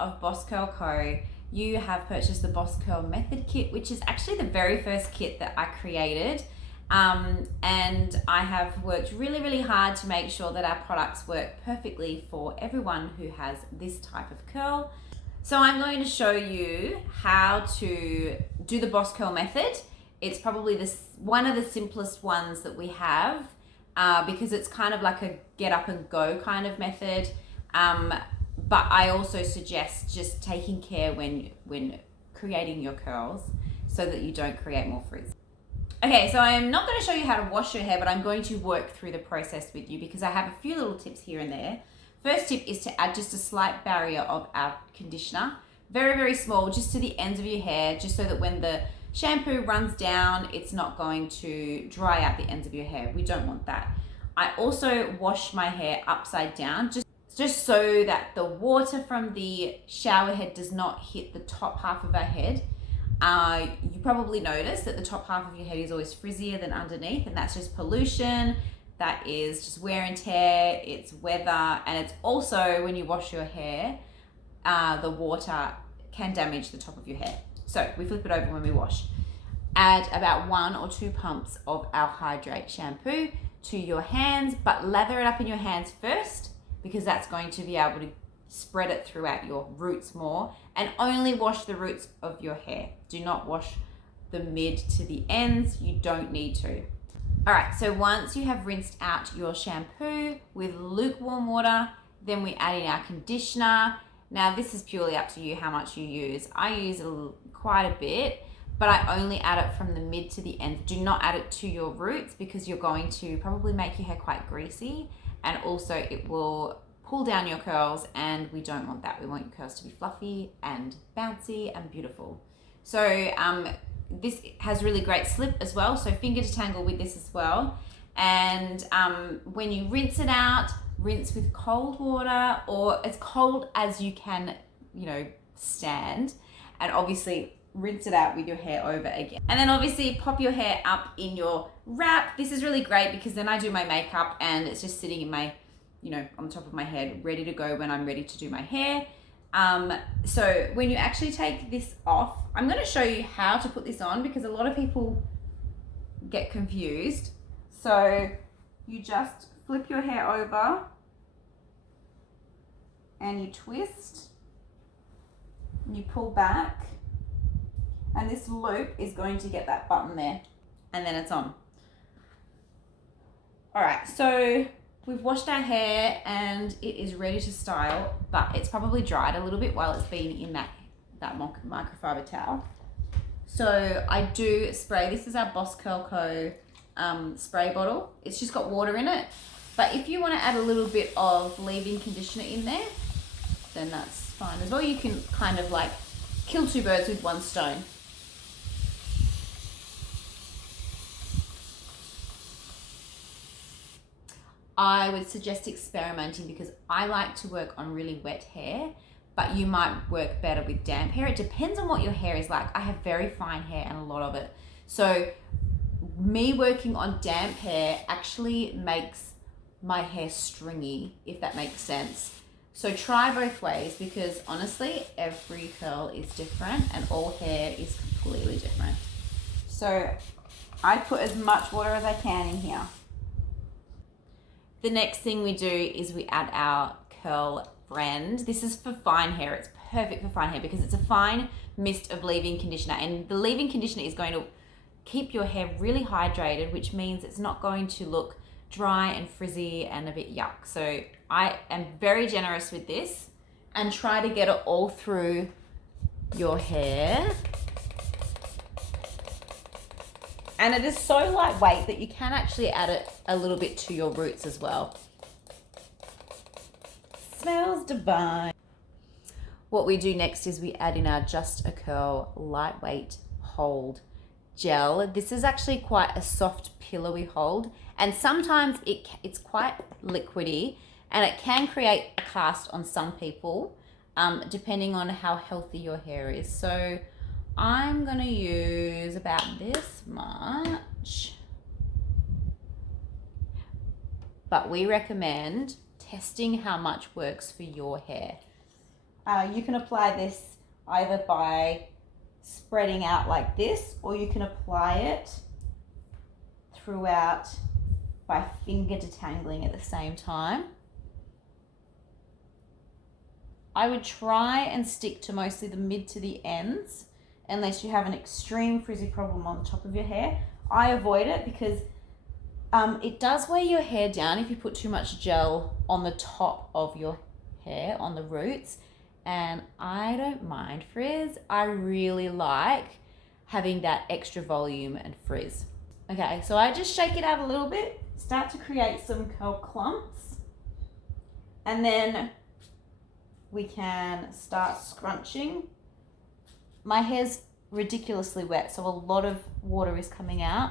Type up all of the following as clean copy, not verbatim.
of Boss Curl Co., you have purchased the Boss Curl Method Kit, which is actually the very first kit that I created. And I have worked really, really hard to make sure that our products work perfectly for everyone who has this type of curl. So I'm going to show you how to do the Boss Curl method. It's probably one of the simplest ones that we have because it's kind of like a get up and go kind of method. But I also suggest just taking care when creating your curls so that you don't create more frizz. Okay, so I'm not going to show you how to wash your hair, but I'm going to work through the process with you because I have a few little tips here and there. First tip is to add just a slight barrier of our conditioner, very, very small, just to the ends of your hair, just so that when the shampoo runs down, it's not going to dry out the ends of your hair. We don't want that. I also wash my hair upside down, just so that the water from the shower head does not hit the top half of our head. You probably notice that the top half of your head is always frizzier than underneath, and that's just pollution, that is just wear and tear, it's weather, and it's also when you wash your hair, the water can damage the top of your hair. So we flip it over when we wash. Add about 1 or 2 pumps of our Hydrate shampoo to your hands, but lather it up in your hands first because that's going to be able to spread it throughout your roots more, and only wash the roots of your hair. Do not wash the mid to the ends. You don't need to. All right, so once you have rinsed out your shampoo with lukewarm water, then we add in our conditioner. Now this is purely up to you how much you use. I use quite a bit, but I only add it from the mid to the end. Do not add it to your roots because you're going to probably make your hair quite greasy, and also it will pull down your curls, and we don't want that. We want your curls to be fluffy and bouncy and beautiful. So this has really great slip as well, so finger detangle with this as well. And when you rinse it out, rinse with cold water or as cold as you can, stand, and obviously rinse it out with your hair over again. And then obviously pop your hair up in your wrap. This is really great because then I do my makeup and it's just sitting in my, on the top of my head, ready to go when I'm ready to do my hair. So when you actually take this off, I'm going to show you how to put this on because a lot of people get confused. So you just flip your hair over and you twist, and you pull back, and this loop is going to get that button there, and then it's on. All right, so we've washed our hair and it is ready to style, but it's probably dried a little bit while it's been in that microfiber towel. So I do spray. This is our Boss Curl Co. Spray bottle. It's just got water in it. But if you want to add a little bit of leave-in conditioner in there, then that's fine as well. You can kind of like kill 2 birds with 1 stone. I would suggest experimenting because I like to work on really wet hair, but you might work better with damp hair. It depends on what your hair is like. I have very fine hair and a lot of it. So me working on damp hair actually makes my hair stringy, if that makes sense. So try both ways because honestly, every curl is different and all hair is completely different. So I put as much water as I can in here. The next thing we do is we add our curl blend. This is for fine hair. It's perfect for fine hair because it's a fine mist of leave-in conditioner, and the leave-in conditioner is going to keep your hair really hydrated, which means it's not going to look dry and frizzy and a bit yuck. So I am very generous with this and try to get it all through your hair. And it is so lightweight that you can actually add it a little bit to your roots as well. Smells divine. What we do next is we add in our Just a Curl lightweight hold gel. This is actually quite a soft pillowy hold, and sometimes it's quite liquidy, and it can create a cast on some people depending on how healthy your hair is. So I'm gonna use about this much, but we recommend testing how much works for your hair. You can apply this either by spreading out like this, or you can apply it throughout by finger detangling at the same time. I would try and stick to mostly the mid to the ends unless you have an extreme frizzy problem on the top of your hair. I avoid it because it does weigh your hair down if you put too much gel on the top of your hair, on the roots. And I don't mind frizz. I really like having that extra volume and frizz. Okay, so I just shake it out a little bit, start to create some curl clumps, and then we can start scrunching. My hair's ridiculously wet, so a lot of water is coming out.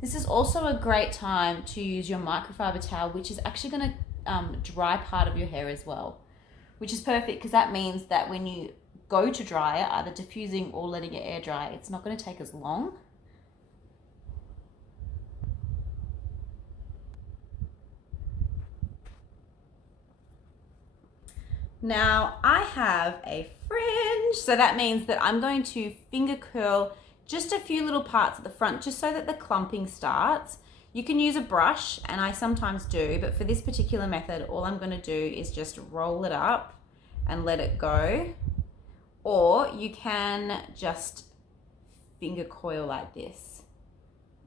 This is also a great time to use your microfiber towel, which is actually going to dry part of your hair as well, which is perfect because that means that when you go to dry it, either diffusing or letting it air dry, it's not going to take as long. Now I have a fringe, so that means that I'm going to finger curl just a few little parts at the front just so that the clumping starts. You can use a brush, and I sometimes do, but for this particular method, all I'm going to do is just roll it up and let it go. Or you can just finger coil like this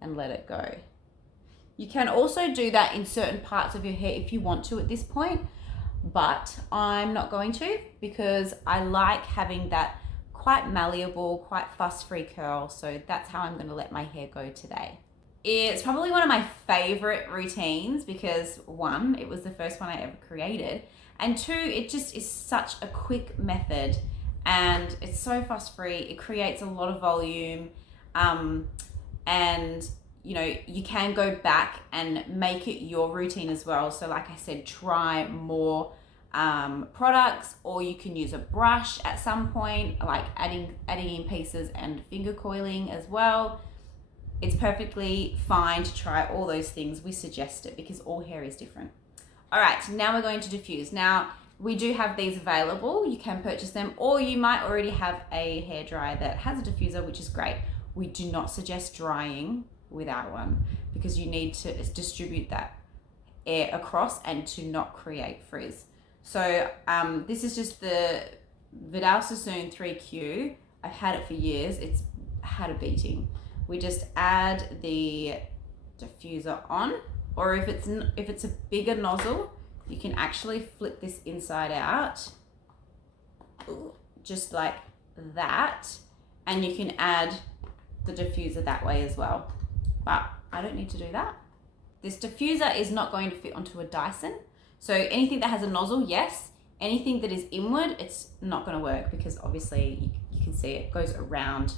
and let it go. You can also do that in certain parts of your hair if you want to at this point, but I'm not going to because I like having that quite malleable, quite fuss-free curl. So that's how I'm going to let my hair go today. It's probably one of my favorite routines because one, it was the first one I ever created, and two, it just is such a quick method and it's so fuss-free. It creates a lot of volume, and you know, you can go back and make it your routine as well. So like I said, try more products, or you can use a brush at some point, like adding in pieces and finger coiling as well. It's perfectly fine to try all those things. We suggest it because all hair is different. All right, now we're going to diffuse. Now, we do have these available. You can purchase them, or you might already have a hairdryer that has a diffuser, which is great. We do not suggest drying without one because you need to distribute that air across and to not create frizz. So this is just the Vidal Sassoon 3Q. I've had it for years. It's had a beating. We just add the diffuser on, or if it's a bigger nozzle, you can actually flip this inside out, just like that, and you can add the diffuser that way as well. But I don't need to do that. This diffuser is not going to fit onto a Dyson. So anything that has a nozzle, yes. Anything that is inward, it's not going to work because obviously you can see it goes around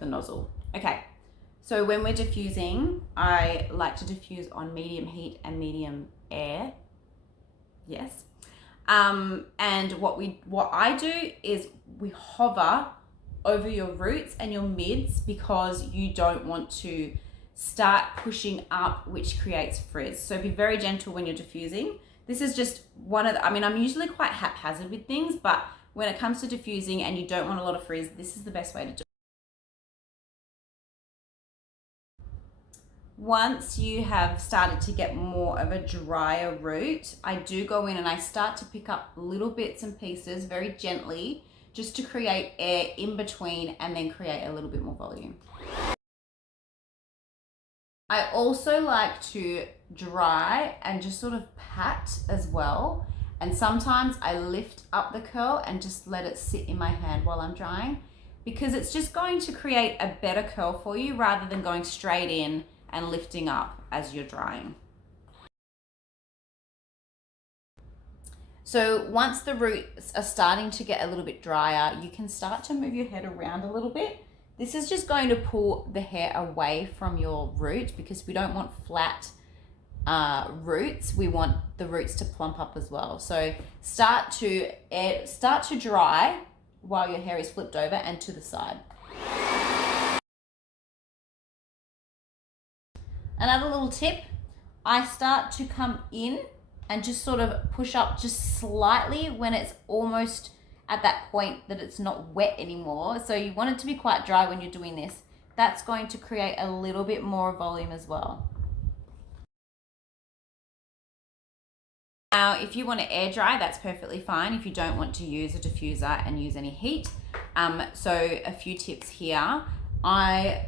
the nozzle. Okay. So when we're diffusing, I like to diffuse on medium heat and medium air. Yes. And what I do is we hover over your roots and your mids because you don't want to start pushing up, which creates frizz. So be very gentle when you're diffusing. This is just one of the, I'm usually quite haphazard with things, but when it comes to diffusing and you don't want a lot of frizz, this is the best way to do it. Once you have started to get more of a drier root, I do go in and I start to pick up little bits and pieces very gently just to create air in between and then create a little bit more volume. I also like to dry and just sort of pat as well. And sometimes I lift up the curl and just let it sit in my hand while I'm drying because it's just going to create a better curl for you rather than going straight in and lifting up as you're drying. So once the roots are starting to get a little bit drier, you can start to move your head around a little bit. This is just going to pull the hair away from your root because we don't want flat roots. We want the roots to plump up as well. So start to dry while your hair is flipped over and to the side. Another little tip, I start to come in and just sort of push up just slightly when it's almost at that point that it's not wet anymore. So you want it to be quite dry when you're doing this. That's going to create a little bit more volume as well. Now, if you want to air dry, that's perfectly fine if you don't want to use a diffuser and use any heat. So a few tips here. I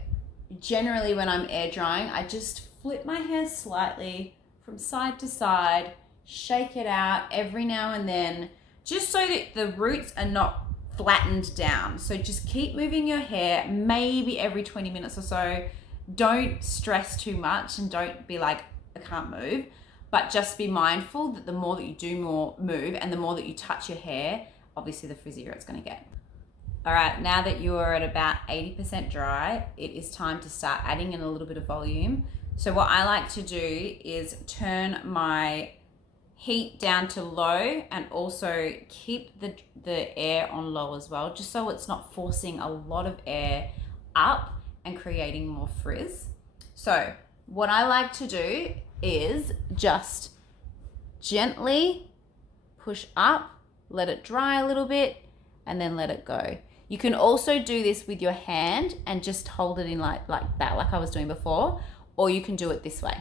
generally, when I'm air drying, I just flip my hair slightly from side to side, shake it out every now and then, just so that the roots are not flattened down. So just keep moving your hair, maybe every 20 minutes or so. Don't stress too much and don't be like, I can't move. But just be mindful that the more that you do move and the more that you touch your hair, obviously the frizzier it's going to get. All right, now that you are at about 80% dry, it is time to start adding in a little bit of volume. So what I like to do is turn my heat down to low and also keep the air on low as well, just so it's not forcing a lot of air up and creating more frizz. So what I like to do is just gently push up, let it dry a little bit, and then let it go. You can also do this with your hand and just hold it in like that, like I was doing before, or you can do it this way.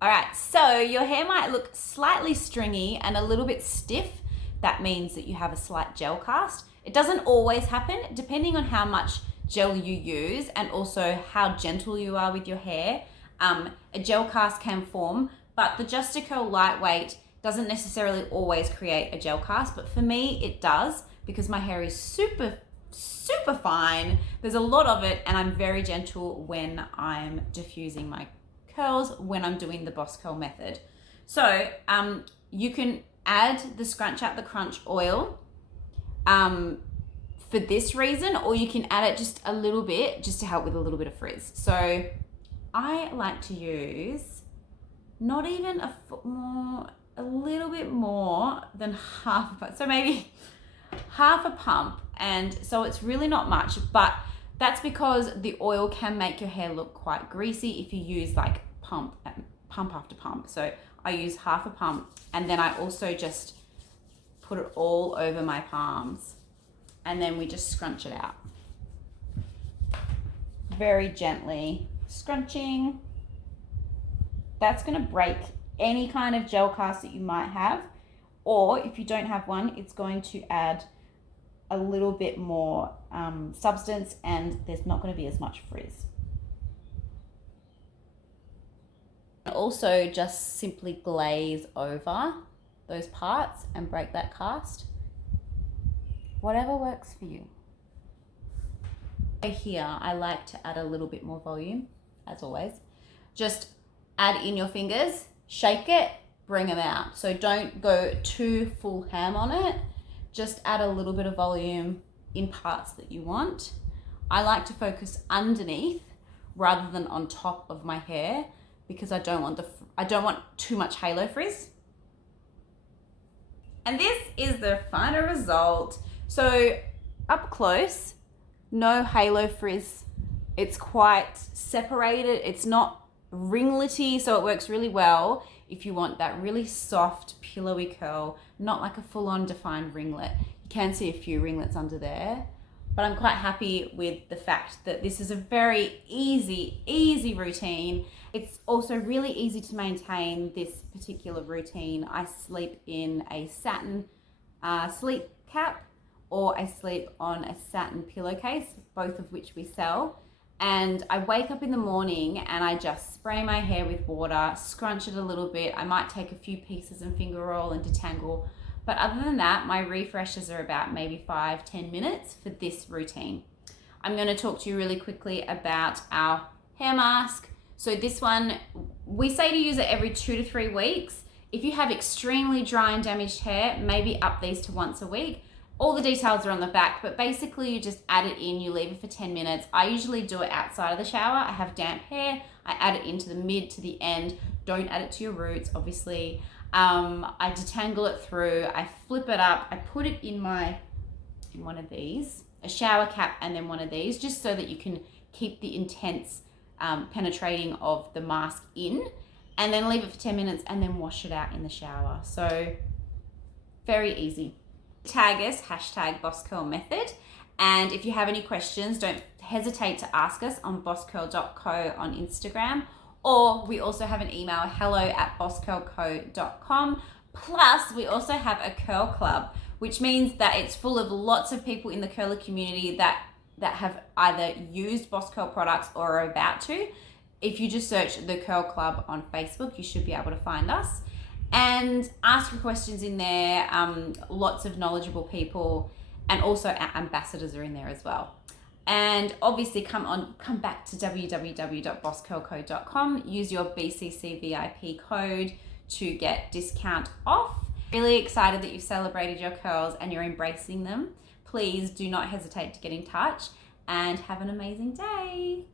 All right, so your hair might look slightly stringy and a little bit stiff. That means that you have a slight gel cast. It doesn't always happen, depending on how much gel you use and also how gentle you are with your hair. A gel cast can form, but the Justicurl Lightweight doesn't necessarily always create a gel cast, but for me it does because my hair is super fine. There's a lot of it and I'm very gentle when I'm diffusing my curls when I'm doing the Boss Curl method. So you can add the Scrunch Out the Crunch oil for this reason, or you can add it just a little bit just to help with a little bit of frizz. So I like to use not even a foot more, a little bit more than half a pump. So maybe half a pump. And so it's really not much, but that's because the oil can make your hair look quite greasy if you use like pump after pump. So I use half a pump and then I also just put it all over my palms and then we just scrunch it out. Very gently scrunching. That's gonna break any kind of gel cast that you might have, or if you don't have one, it's going to add a little bit more substance and there's not going to be as much frizz. Also just simply glaze over those parts and break that cast. Whatever works for you. Here I like to add a little bit more volume, as always. Just add in your fingers, shake it, bring them out. So don't go too full ham on it. Just add a little bit of volume in parts that you want. I like to focus underneath rather than on top of my hair because I don't want too much halo frizz. And this is the final result. So up close, no halo frizz. It's quite separated. It's not ringlety, so it works really well if you want that really soft, pillowy curl, not like a full-on defined ringlet. You can see a few ringlets under there, but I'm quite happy with the fact that this is a very easy routine. It's also really easy to maintain this particular routine. I sleep in a satin sleep cap, or I sleep on a satin pillowcase, both of which we sell. And I wake up in the morning and I just spray my hair with water, scrunch it a little bit. I might take a few pieces and finger roll and detangle. But other than that, my refreshes are about maybe 5-10 minutes for this routine. I'm going to talk to you really quickly about our hair mask. So this one, we say to use it every 2 to 3 weeks. If you have extremely dry and damaged hair, maybe up these to once a week. All the details are on the back, but basically you just add it in, you leave it for 10 minutes. I usually do it outside of the shower. I have damp hair. I add it into the mid to the end. Don't add it to your roots, obviously. I detangle it through, I flip it up, I put it in one of these, a shower cap and then one of these, just so that you can keep the intense penetrating of the mask in, and then leave it for 10 minutes and then wash it out in the shower. So very easy. Tag us, #BossCurlMethod. And if you have any questions, don't hesitate to ask us on bosscurl.co on Instagram. Or we also have an email, hello@bosscurlco.com. Plus, we also have a curl club, which means that it's full of lots of people in the curler community that have either used Boss Curl products or are about to. If you just search the Curl Club on Facebook, you should be able to find us. And ask your questions in there. Lots of knowledgeable people, and also our ambassadors are in there as well. And obviously come back to www.bosscurlco.com. Use your BCC VIP code to get discount off. Really excited that you've celebrated your curls and you're embracing them. Please do not hesitate to get in touch, and have an amazing day.